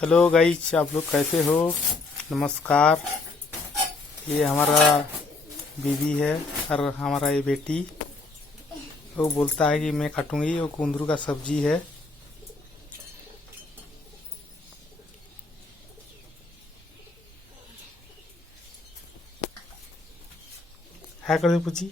Hello guys, आप लोग कैसे हो? नमस्कार। ये हमारा बीवी है और हमारा ये बेटी। वो बोलता है कि मैं काटूंगी। वो कुंदरू का सब्जी है। कर दे पूछी।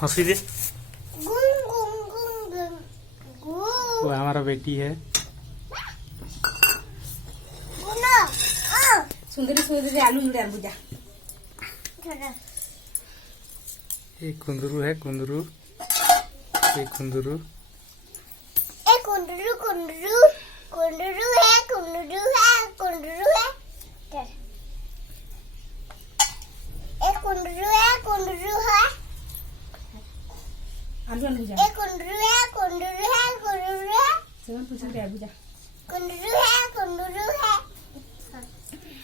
हंसी दे। वो हमारा बेटी है। सुंदरी सुंदरी आलू जुड़े बुझा। ये कुंदरू है। कुंदरू ये कुंदरू कुंदरू कुंदरू कुंदरू है। कुंदरू है। कुंदरू है। एक कुंदरू है। कुंदरू है। आलू बुझा। एक कुंदरू है। कुंदरू है। कुंदरू है। सेवन पूछ रहे बुझा। कुंदरू है। कुंदरू है।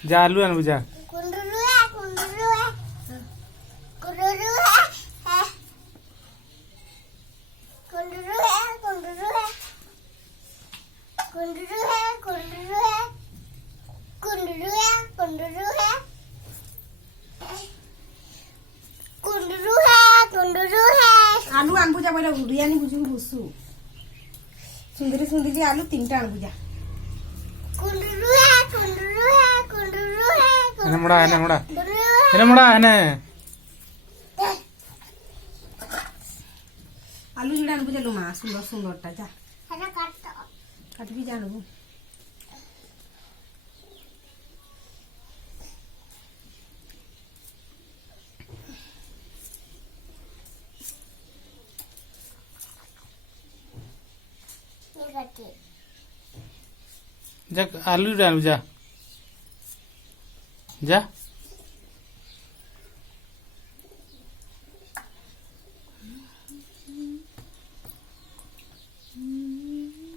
जा आलू आन बुझा। कुंदरू है। कुंदरू है। कुंदरू है। कुंदरू है। कुंदरू है। कुंदरू है। कुंदरू है। कुंदरू है। कुंदरू है। कुंदरू है। कुंदरू है। आलू आन बुझा बोले बिरयानी बुझू बुसु। सुंदरी सुंदरी आलू तीनटा आन बुझा। कुंदरू है। कुंदरू है। कुंदरू है। है मुड़ा है मुड़ा कुंदरू है मुड़ा है। आलू जुड़े आन बुझा लुमा सुंदर सुंदर टा जा है ना काटता काट भी जानबू। नहीं काटे जा आलू डाल जा। जा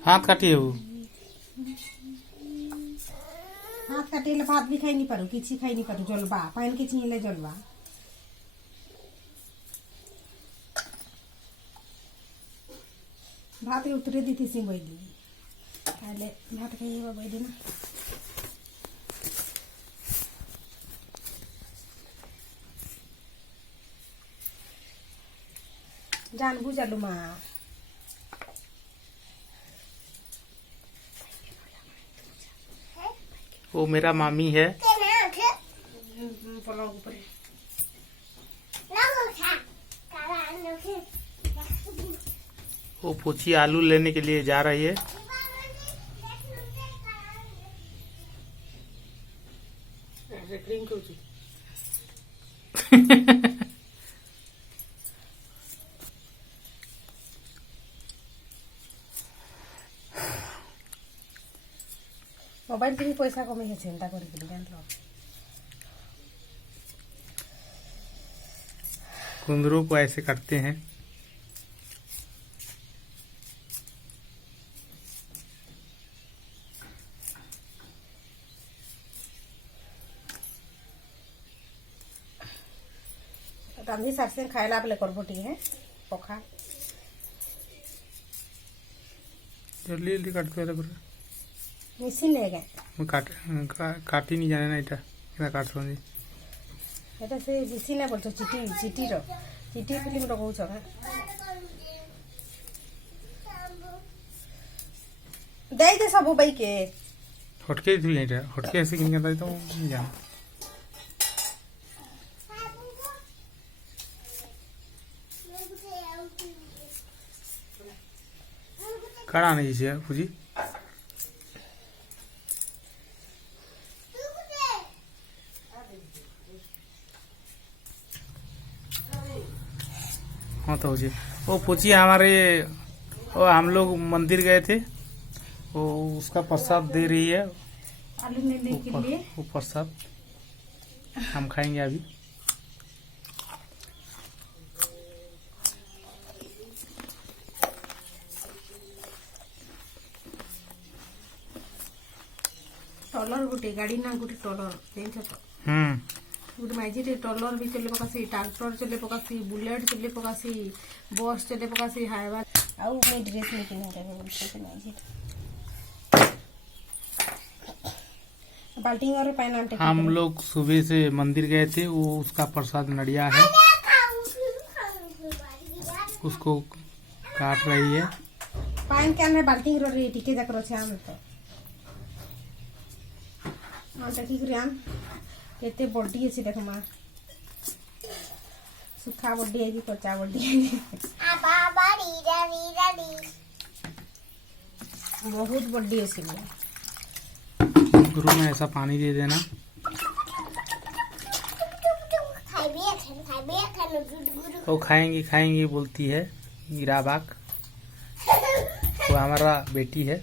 हाथ काटिए। वो हाथ काटेले भात भी खाई नहीं पारू किछि खाई नहीं पारू जलबा पाइन के छिले जलबा। भात उतरे दी थी सिंह बैदी पहले भात खाइए बैदी ना। जान बुझा लुमा। वो मेरा मामी है। पलंग ऊपर वो पूछी आलू लेने के लिए जा रही है। मोबाइल पे भी पैसा कमे चिंता कर जान लो। कुंदरू को ऐसे काटते हैं। रांधी सार से खाएला पे करबोटी है पखा जल्दी जल्दी काटते हैं। मिसिन ले गए मैं काटी नहीं जाने ना इतना काट रहा हूँ। এটা সে বেশি না বলছো চিটির চিটি ফিল্ম কହୁଛ না দেই দে सब भाई के हटके थी এটা हटके ऐसे किन करता तो नहीं जाना। कड़ा नहीं है पूजी। हाँ तो जी वो पूछिए हमारे वो हम लोग मंदिर गए थे। वो उसका प्रसाद दे रही है। आलू लेने के लिए वो प्रसाद हम खाएंगे अभी। टॉलर गोटे गाड़ी ना गोटे टॉलर देख तो। ଗୋଟେ ମାଇଜିରେ ଟଲର ବି ଚଲେଇ ପକାସି, ଟ୍ରାକ୍ଟର ଚଲେଇ ପକାସି, ବୁଲେଟ୍ ଚଲେଇ ପକାସି, ବସ୍ ଚଲେଇ ପକାସି, ହାଇବା ଆଉ ମୁଇଁ ଡ୍ରେସ୍ ନେଇ କିନା ଦେବେ ବୋଲছে ମାଇଜି बाल्टी और पानी आंटे हम लोग सुबह से मंदिर गए थे, वो उसका प्रसाद नड़िया है, उसको काट रही है। पानी के अंदर बाल्टी रो रे टिके जा करो छाम तो आंटा ठीक रे आन केते बॉडी अछि देखो मां सुखा बॉडी है कि कच्चा बॉडी है बहुत बॉडी अछि मां गुरु में ऐसा पानी दे देना। वो खाएंगी खाएंगी बोलती है हीराबाग, वो हमारा बेटी है।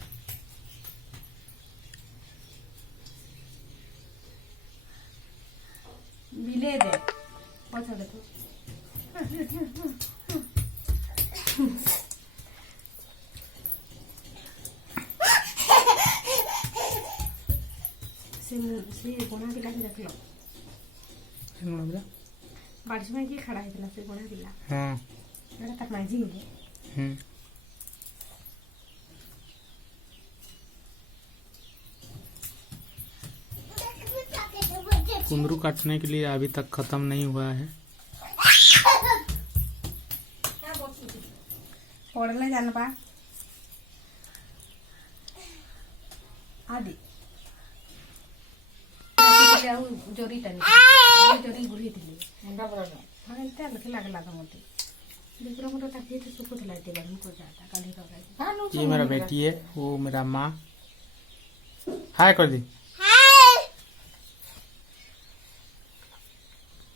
मिले दे पछा देखो से कोना दिला के रखलो बारिश में की खड़ा है से कोना दिला हाँ एटा तक माजी गेले कुंदरू काटने के लिए अभी तक खत्म नहीं हुआ है। पड़ले जान पा आदि जोरी टनी जोरी गुड़ी थी मुंडा बड़ा हां एते लख लागला तो मते दूसरा मोटा ताकि तो सुको थला एते बार को जाता काली तो ये मेरा बेटी है, वो मेरा माँ। हाय कर दी।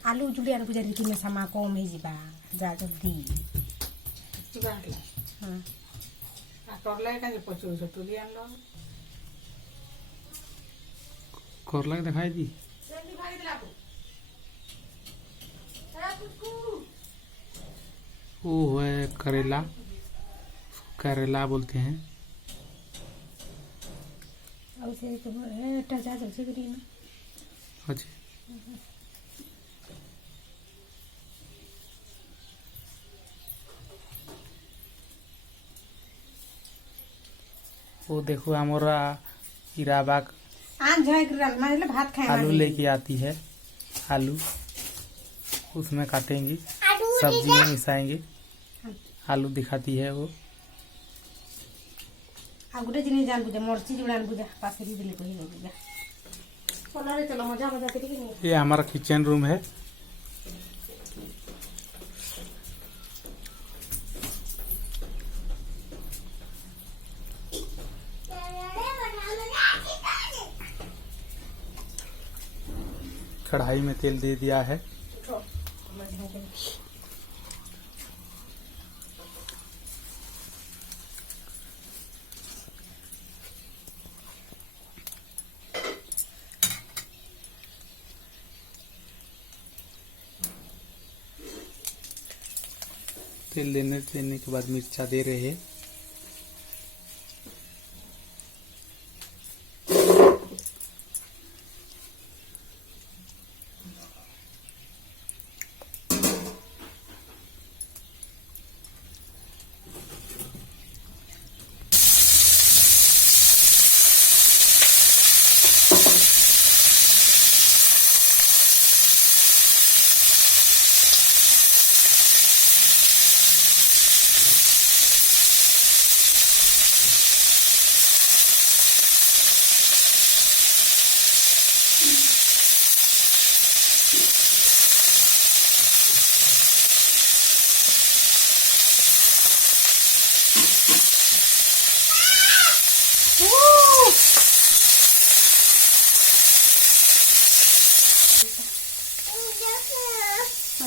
आलू जुलियान पूजा रीति में समा कम ही जीवा जा जल्दी जीवा हला हां आ करला का जे पचो छ तुलियान लो कोरला के दिखाई दी। जल्दी भाई दिला को वो है करेला, करेला बोलते हैं। और से तो है टजा जैसे करी ना अच्छा वो देखो हमारा हीराबाग आज जाए कर मतलब भात खाए आलू लेके आती है, आलू उसमें काटेंगी, सब्जी में मिसाएंगे, आलू दिखाती है वो। आ गुटे जिनी जान बुझा मर्ची जुड़ान बुझा पासे भी दिले कोई नहीं बुझा चलो रे चलो मजा मजा करी नहीं ये हमारा किचन रूम है। कढ़ाई में तेल दे दिया है। तेल देने के बाद मिर्चा दे रहे हैं।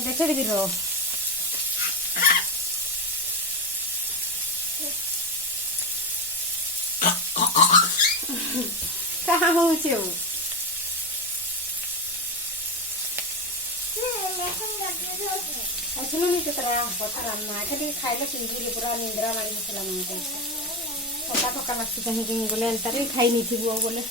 देखे भी रो कहाँ हो छो सुनो नहीं तो तेरा बता ना कभी खाइले चिंगी पूरा निंद्रा मारी मसला नहीं को पता पका लगती कहीं कहीं बोले अंतर खाई नहीं थी वो बोले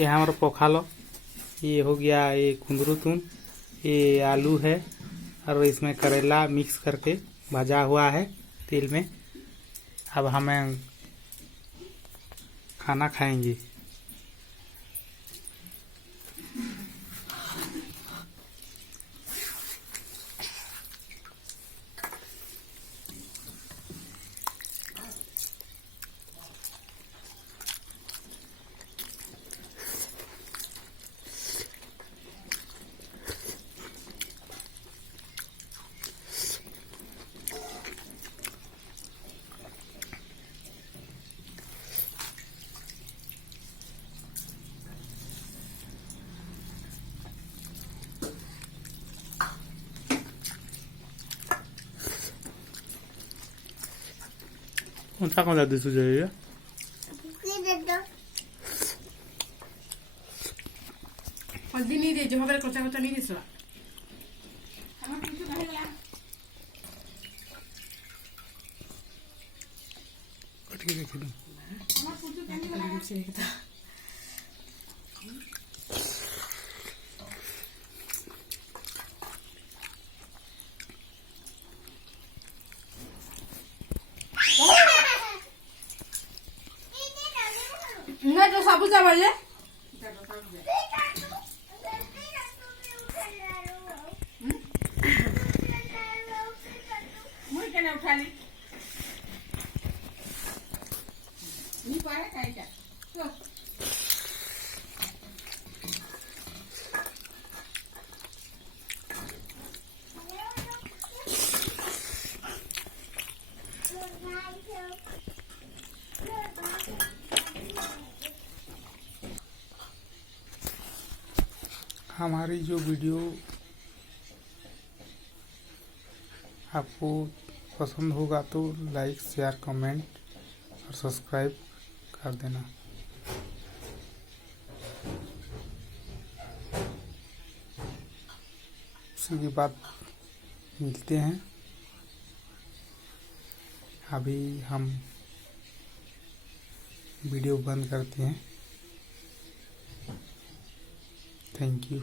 ये हमारा पोखालो, ये हो गया ये कुंदरू तुन, ये आलू है और इसमें करेला मिक्स करके भजा हुआ है तेल में। अब हमें खाना खाएंगे। कौन सा डिश चाहिए? हल्दी नहीं दे, जो हमारे कच्चा कच्चा नहीं दिसला। ना जो साबुत चावल है मुझे क्या उठा ली नहीं पाया कहीं क्या तो हमारी जो वीडियो आपको पसंद होगा तो लाइक शेयर कमेंट और सब्सक्राइब कर देना। उसी के बाद मिलते हैं। अभी हम वीडियो बंद करते हैं। Thank you.